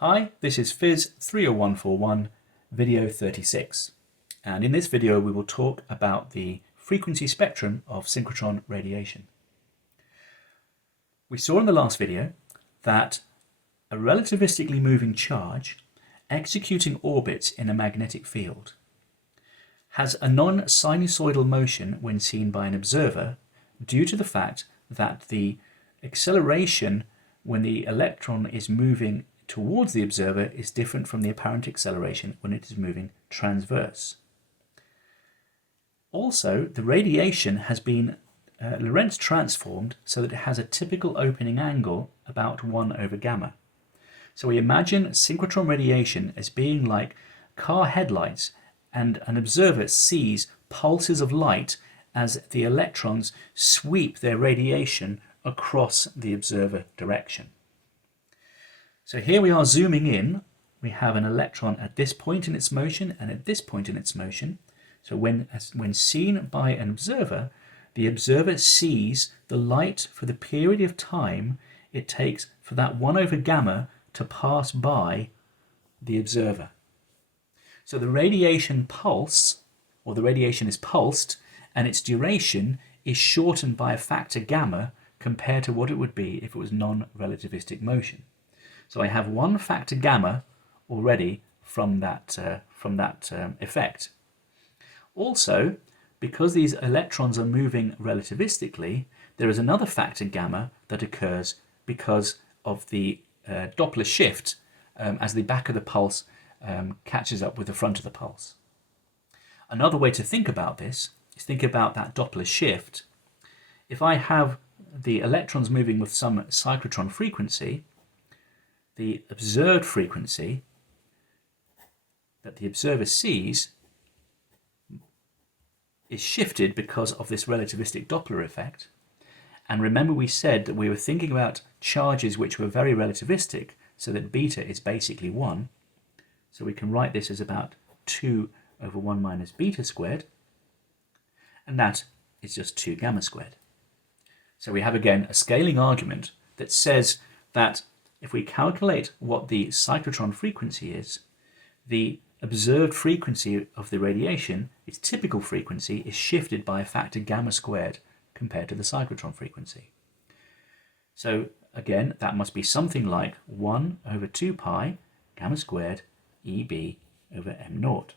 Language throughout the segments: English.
Hi, this is PHYS30141, video 36. And in this video we will talk about the frequency spectrum of synchrotron radiation. We saw in the last video that a relativistically moving charge executing orbits in a magnetic field has a non-sinusoidal motion when seen by an observer due to the fact that the acceleration when the electron is moving towards the observer is different from the apparent acceleration when it is moving transverse. Also, the radiation has been Lorentz transformed so that it has a typical opening angle about 1 over gamma. So we imagine synchrotron radiation as being like car headlights, and an observer sees pulses of light as the electrons sweep their radiation across the observer direction. So here we are zooming in. We have an electron at this point in its motion and at this point in its motion. So when seen by an observer, the observer sees the light for the period of time it takes for that 1 over gamma to pass by the observer. So the radiation pulse, or the radiation is pulsed, and its duration is shortened by a factor gamma compared to what it would be if it was non-relativistic motion. So I have 1 factor gamma already from that effect. Also, because these electrons are moving relativistically, there is another factor gamma that occurs because of the Doppler shift as the back of the pulse catches up with the front of the pulse. Another way to think about this is think about that Doppler shift. If I have the electrons moving with some cyclotron frequency, the observed frequency that the observer sees is shifted because of this relativistic Doppler effect. And remember, we said that we were thinking about charges which were very relativistic, so that beta is basically 1. So we can write this as about 2 over 1 minus beta squared, and that is just 2 gamma squared. So we have again a scaling argument that says that if we calculate what the cyclotron frequency is, the observed frequency of the radiation, its typical frequency, is shifted by a factor gamma squared compared to the cyclotron frequency. So again, that must be something like 1 over 2 pi gamma squared EB over m naught.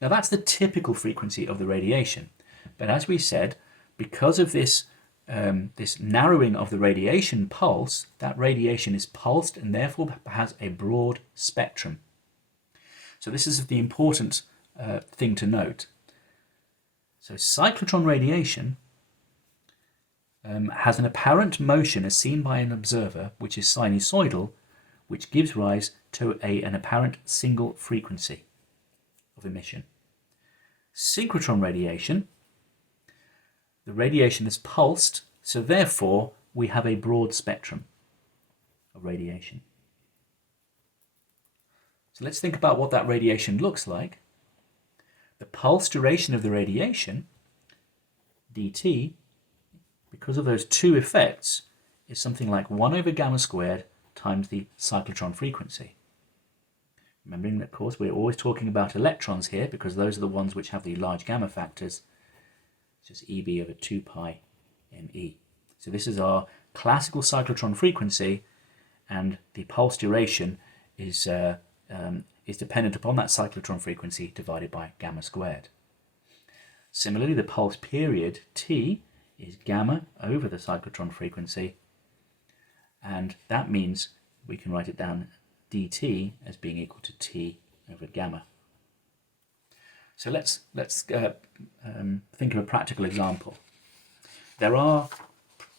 Now that's the typical frequency of the radiation, but as we said, because of this narrowing of the radiation pulse, that radiation is pulsed and therefore has a broad spectrum. So this is the important thing to note. So cyclotron radiation has an apparent motion as seen by an observer which is sinusoidal, which gives rise to an apparent single frequency of emission. Synchrotron radiation, the radiation is pulsed, so therefore we have a broad spectrum of radiation. So let's think about what that radiation looks like. The pulse duration of the radiation, dt, because of those two effects, is something like 1 over gamma squared times the cyclotron frequency. Remembering that, of course, we're always talking about electrons here because those are the ones which have the large gamma factors. It's just EB over 2 pi ME. So this is our classical cyclotron frequency, and the pulse duration is dependent upon that cyclotron frequency divided by gamma squared. Similarly, the pulse period T is gamma over the cyclotron frequency, and that means we can write it down dt as being equal to T over gamma. So let's think of a practical example. There are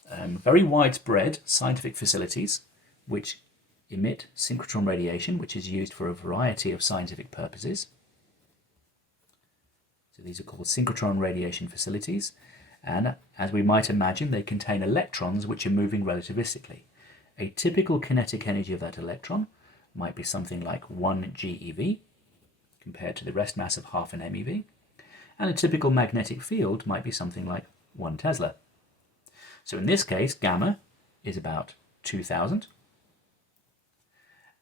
very widespread scientific facilities which emit synchrotron radiation, which is used for a variety of scientific purposes. So these are called synchrotron radiation facilities, and as we might imagine, they contain electrons which are moving relativistically. A typical kinetic energy of that electron might be something like 1 GeV compared to the rest mass of half an MeV, and a typical magnetic field might be something like 1 Tesla. So in this case, gamma is about 2000,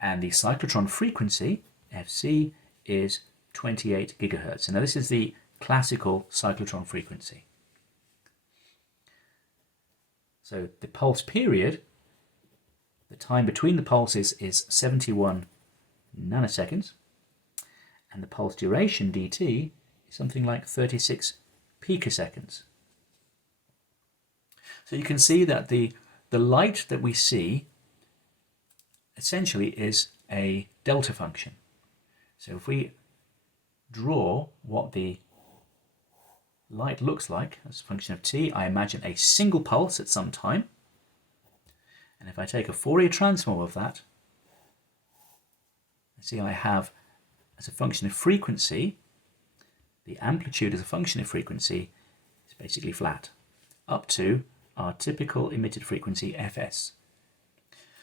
And the cyclotron frequency, Fc, is 28 gigahertz. And now this is the classical cyclotron frequency. So the pulse period, the time between the pulses, is 71 nanoseconds. And the pulse duration, dt, is something like 36 picoseconds. So you can see that the light that we see essentially is a delta function. So if we draw what the light looks like as a function of t, I imagine a single pulse at some time. And if I take a Fourier transform of that, see I have, as a function of frequency, the amplitude as a function of frequency is basically flat, up to our typical emitted frequency Fs.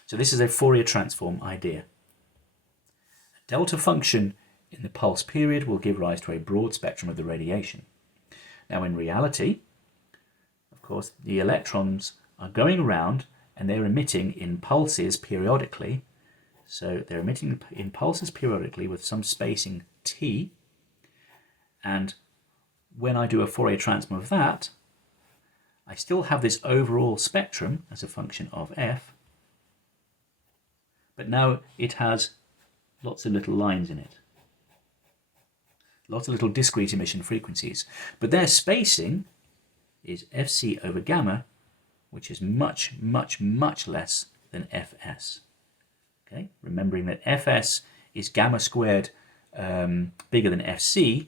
So this is a Fourier transform idea. A delta function in the pulse period will give rise to a broad spectrum of the radiation. Now in reality, of course, the electrons are going around and they're emitting in pulses periodically. So they're emitting in pulses periodically with some spacing t. And when I do a Fourier transform of that, I still have this overall spectrum as a function of f, but now it has lots of little lines in it. Lots of little discrete emission frequencies. But their spacing is Fc over gamma, which is much, much, much less than Fs. Okay? Remembering that Fs is gamma squared bigger than Fc,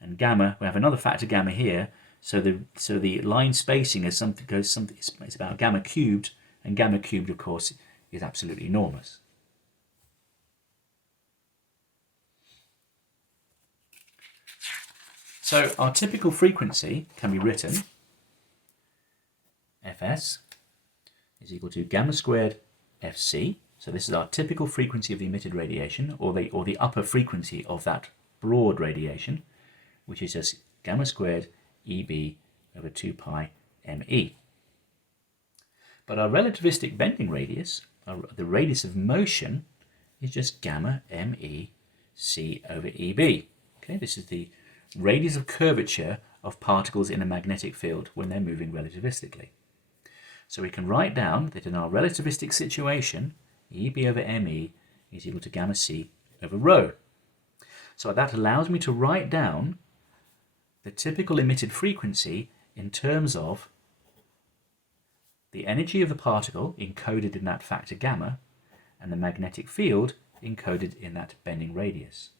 and gamma, we have another factor gamma here, so the line spacing is it's about gamma cubed, and gamma cubed, of course, is absolutely enormous. So our typical frequency can be written Fs is equal to gamma squared Fc. So this is our typical frequency of the emitted radiation, or the upper frequency of that broad radiation, which is just gamma squared Eb over 2 pi me. But our relativistic bending radius, the radius of motion, is just gamma me c over Eb. Okay, this is the radius of curvature of particles in a magnetic field when they're moving relativistically. So we can write down that in our relativistic situation, Eb over me is equal to gamma c over rho. So that allows me to write down the typical emitted frequency in terms of the energy of the particle encoded in that factor gamma and the magnetic field encoded in that bending radius.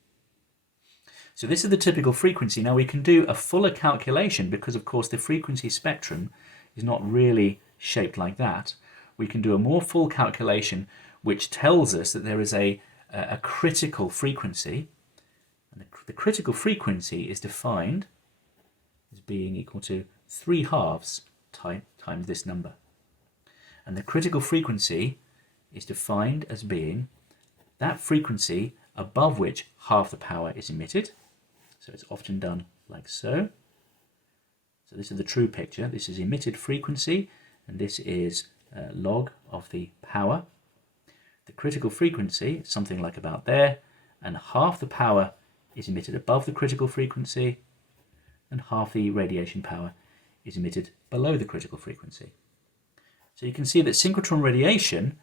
So this is the typical frequency. Now we can do a fuller calculation because, of course, the frequency spectrum is not really shaped like that. We can do a more full calculation which tells us that there is a critical frequency. And the critical frequency is defined as being equal to 3/2 times this number. And the critical frequency is defined as being that frequency above which half the power is emitted. So it's often done like so. So this is the true picture. This is emitted frequency, and this is log of the power. The critical frequency is something like about there, and half the power is emitted above the critical frequency, and half the radiation power is emitted below the critical frequency. So you can see that synchrotron radiation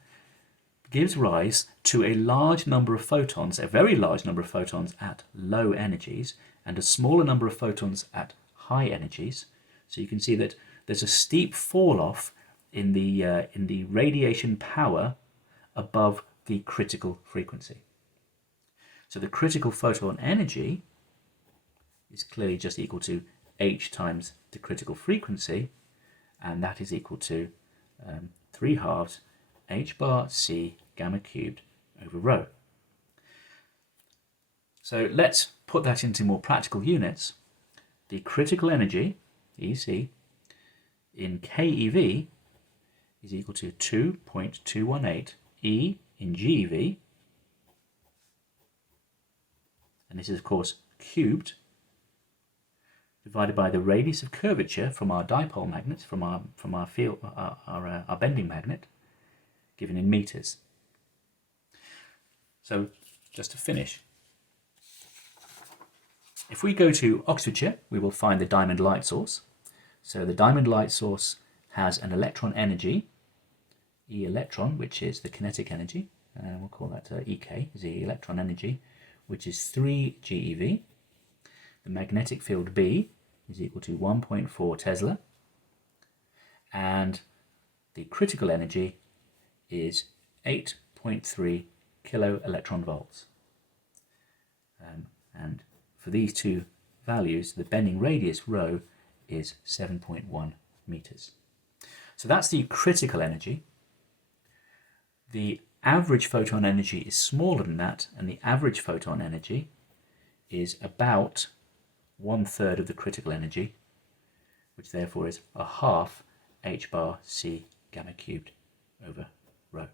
gives rise to a large number of photons, a very large number of photons at low energies, and a smaller number of photons at high energies. So you can see that there's a steep fall off in the radiation power above the critical frequency. So the critical photon energy is clearly just equal to h times the critical frequency, and that is equal to 3/2 h bar c gamma cubed over rho. So let's put that into more practical units. The critical energy, EC, in keV is equal to 2.218 E in GeV, and this is of course cubed, divided by the radius of curvature from our dipole magnets, from our field, our bending magnet, given in meters. So just to finish, if we go to Oxfordshire, we will find the diamond light source. So the diamond light source has an electron energy, E electron, which is the kinetic energy, and we'll call that EK, is the electron energy, which is 3 GeV. The magnetic field B is equal to 1.4 Tesla, and the critical energy is 8.3 kilo electron volts. And for these two values, the bending radius rho is 7.1 meters. So that's the critical energy. The average photon energy is smaller than that, and the average photon energy is about 1/3 of the critical energy, which therefore is a half h bar c gamma cubed over rho.